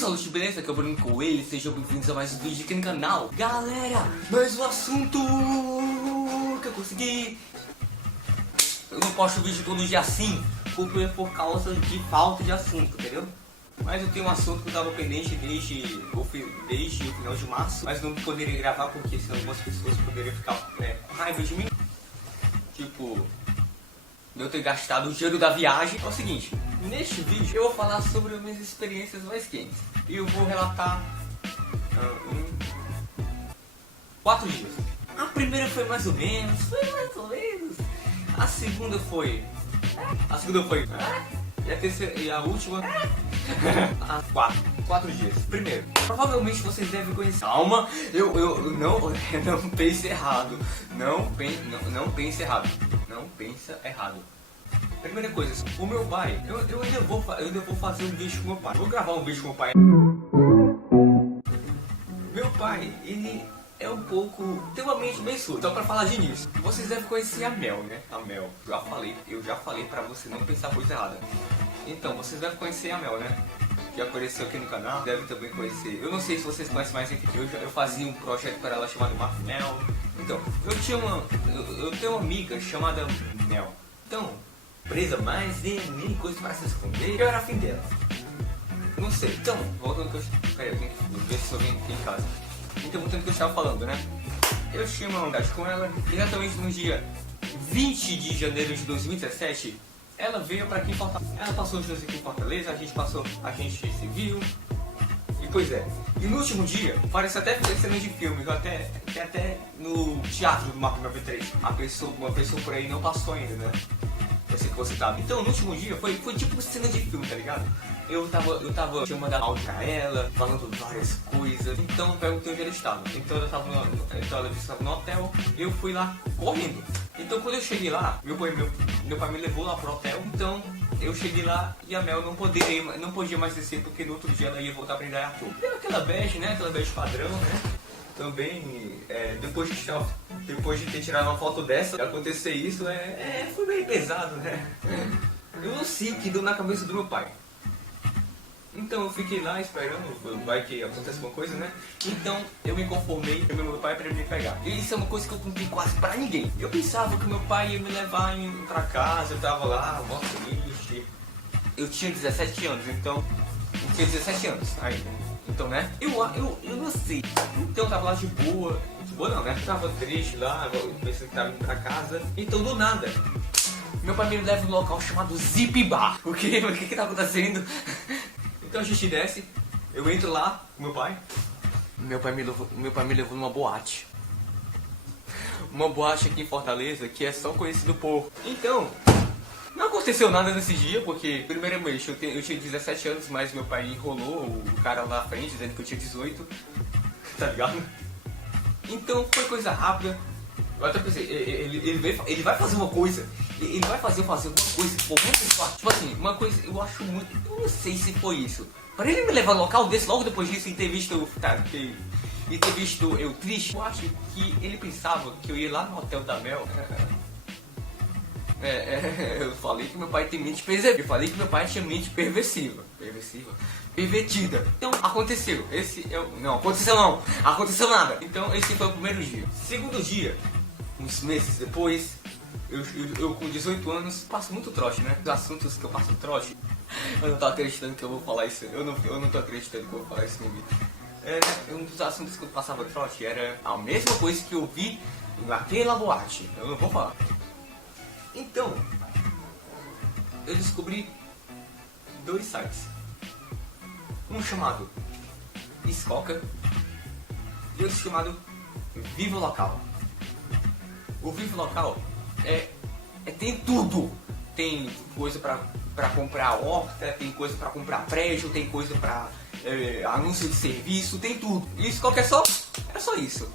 saúde, beleza? Que é o Bruno Coelho, sejam bem-vindos a mais um vídeo aqui no canal. Galera, mais um assunto que eu consegui. Eu não posto vídeo todo dia assim, por causa de falta de assunto, entendeu? Mas eu tenho um assunto que eu tava pendente desde o final de março, mas não poderia gravar porque senão algumas pessoas poderiam ficar com raiva de mim. Tipo, de eu ter gastado o dinheiro da viagem. É o seguinte, neste vídeo eu vou falar sobre as minhas experiências mais quentes. E eu vou relatar em 4 dias. A primeira foi mais ou menos. A segunda foi. E a terceira e a última. 4 dias. Primeiro, provavelmente vocês devem conhecer. Calma, eu não pense errado. Não pense errado. Não pensa errado. Primeira coisa, o meu pai, eu ainda vou fazer um vídeo com meu pai. Vou gravar um vídeo com meu pai. Meu pai, ele é um pouco, tem uma mente bem surda. Então, pra falar de início, vocês devem conhecer a Mel, né? A Mel, eu já falei pra você não pensar coisa errada. Então, vocês devem conhecer a Mel, né? Que apareceu aqui no canal, devem também conhecer. Eu não sei se vocês conhecem mais, eu fazia um projeto para ela chamado Mel. Então, eu tenho uma amiga chamada Mel. Então, presa, mas nem coisa para se esconder. Eu era afim dela. Não sei. Então, voltando que eu... Peraí, eu tenho que ver se alguém aqui em casa. Então, voltando que eu estava falando, né? Eu tinha uma amizade com ela, exatamente no dia 20 de janeiro de 2017. Ela veio pra aqui em Fortaleza. Ela passou os dias aqui em Fortaleza, a gente se viu. E pois é. E no último dia, parece até cena de filme, que até no teatro do Marco 93. Uma pessoa por aí não passou ainda, né? Eu sei que você sabe. Então, no último dia, foi tipo cena de filme, tá ligado? Eu tinha mandado áudio pra ela, falando várias coisas. Então, eu perguntei onde ela estava. Então, ela estava no hotel. Eu fui lá correndo. Então, quando eu cheguei lá, meu pai me levou lá pro hotel. Então, eu cheguei lá e a Mel não podia mais descer, porque no outro dia ela ia voltar pra Indaiatuba. Deu aquela bege, né? Aquela bege padrão, né? Também, depois de ter tirado uma foto dessa, acontecer isso, foi meio pesado, né? Eu não sei o que deu na cabeça do meu pai. Então eu fiquei lá esperando, vai que acontece alguma coisa, né? Então eu me conformei, chamei meu pai pra me pegar. E isso é uma coisa que eu não contei quase pra ninguém. Eu pensava que meu pai ia me levar pra casa, eu tava lá, mó triste. Eu tinha 17 anos, então... Eu tinha 17 anos ainda. Então, né? Eu não sei. Então eu tava lá de boa não, né? Eu tava triste lá, pensando que tava indo pra casa. Então do nada, meu pai me leva num local chamado Zip Bar. O que tá acontecendo? Então a gente desce, eu entro lá com meu pai. Meu pai me levou numa boate. Uma boate aqui em Fortaleza que é só conhecido por... Então, não aconteceu nada nesse dia, porque primeiramente eu tinha 17 anos, mas meu pai enrolou o cara lá na frente, dizendo que eu tinha 18, tá ligado? Então foi coisa rápida. Eu até pensei, ele vai fazer uma coisa, ele vai fazer alguma coisa, tipo assim, uma coisa, eu acho muito, eu não sei se foi isso. Para ele me levar no local desse logo depois disso e ter visto eu triste, eu acho que ele pensava que eu ia lá no hotel da Mel. Eu falei que meu pai tem mente pervertida. Eu falei que meu pai tinha mente pervertida. Então aconteceu. Aconteceu nada. Então esse foi o primeiro dia. Segundo dia, uns meses depois, eu com 18 anos passo muito trote, né? Os assuntos que eu passo trote, eu não tô acreditando que eu vou falar isso. Eu não tô acreditando que eu vou falar isso no vídeo. Um dos assuntos que eu passava trote era a mesma coisa que eu vi naquela boate. Eu não vou falar. Então, eu descobri 2 sites. Um chamado Escoca e outro chamado Vivo Local. O Vivo Local tem tudo. Tem coisa pra comprar horta, tem coisa pra comprar prédio, tem coisa pra anúncio de serviço, tem tudo. E Escoca é só isso.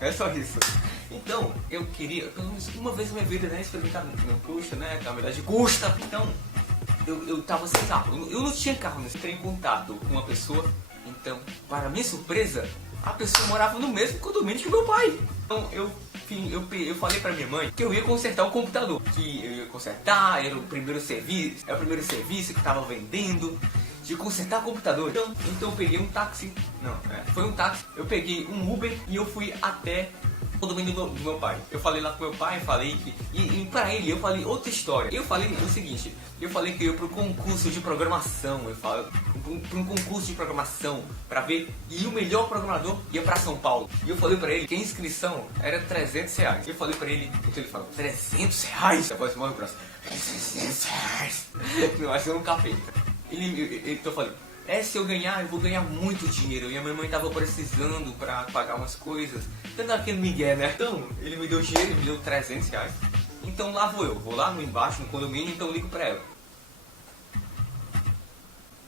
Então, eu queria, pelo menos uma vez na minha vida, né, experimentar, não custa, né, na verdade custa. Então, eu tava sem carro, eu não tinha carro, né, entrei em contato com uma pessoa. Então, para minha surpresa, a pessoa morava no mesmo condomínio que o meu pai. Então, eu falei pra minha mãe que eu ia consertar o computador, que eu ia consertar, era o primeiro serviço que eu tava vendendo. de consertar computador. Então eu peguei um táxi, foi um táxi, eu peguei um Uber e eu fui até o condomínio do meu pai. Eu falei lá com meu pai, falei que... E pra ele eu falei outra história. Eu falei o seguinte, eu falei que eu ia pro concurso de programação, eu falei, pra um concurso de programação, pra ver, e o melhor programador ia pra São Paulo. E eu falei pra ele que a inscrição era R$300. Eu falei pra ele, então ele falou, R$300? Eu falei assim, meu braço, R$300. Não, vai ser um capeta. Então eu falei, se eu ganhar, eu vou ganhar muito dinheiro. E a minha mãe tava precisando pra pagar umas coisas. Tanto aquele Miguel, né? Então, ele me deu dinheiro, ele me deu R$300. Então lá vou lá no embaixo, no condomínio, então eu ligo pra ela.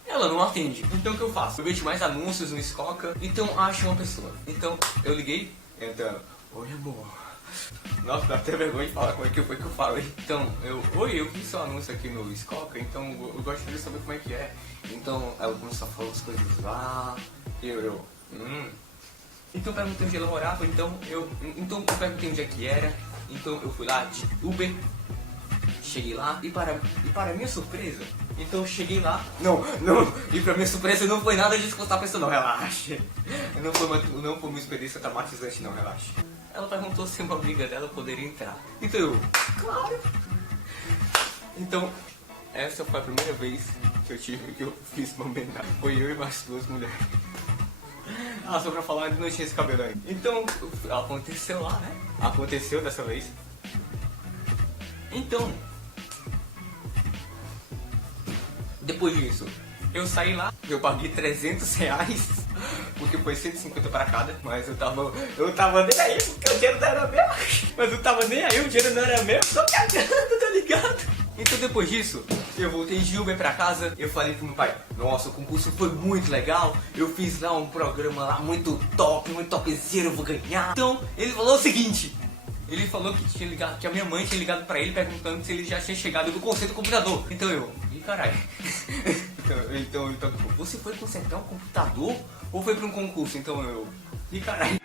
Ela não atende. Então o que eu faço? Eu vejo mais anúncios no Skoka, então acho uma pessoa. Então eu liguei, entrando, oi amor. Nossa, dá até vergonha de falar como é que foi que eu falei. Então, oi, eu vi seu anúncio aqui no Skoka, então eu gostaria de saber como é que é. Então ela começou a falar as coisas lá, Então eu perguntei onde ela morava, então eu perguntei onde é que era. Então eu fui lá de Uber, cheguei lá e para minha surpresa, então eu cheguei lá, e para minha surpresa não foi nada de escutar a pessoa, não, relaxa. Não foi uma experiência traumatizante, não, relaxa. Ela perguntou se uma amiga dela poderia entrar. Então eu, claro. Então, essa foi a primeira vez que eu fiz uma homenagem. Foi eu e mais 2 mulheres. Só pra falar, não tinha esse cabelo aí. Então, aconteceu lá, né? Aconteceu dessa vez. Então, depois disso, eu saí lá, eu paguei R$300, porque foi 150 para cada, mas eu tava nem aí, porque o dinheiro não era meu. Mas eu tava nem aí, o dinheiro não era meu, tô cagando, tá ligado? Então depois disso, eu voltei de Uber pra casa, eu falei pro meu pai, nossa, o concurso foi muito legal, eu fiz lá um programa lá muito top, muito topzera, eu vou ganhar. Então, ele falou o seguinte, ele falou que a minha mãe tinha ligado pra ele perguntando se ele já tinha chegado no conserto do computador. Então eu, caralho. então, você foi consertar um computador ou foi pra um concurso? Então eu, caralho.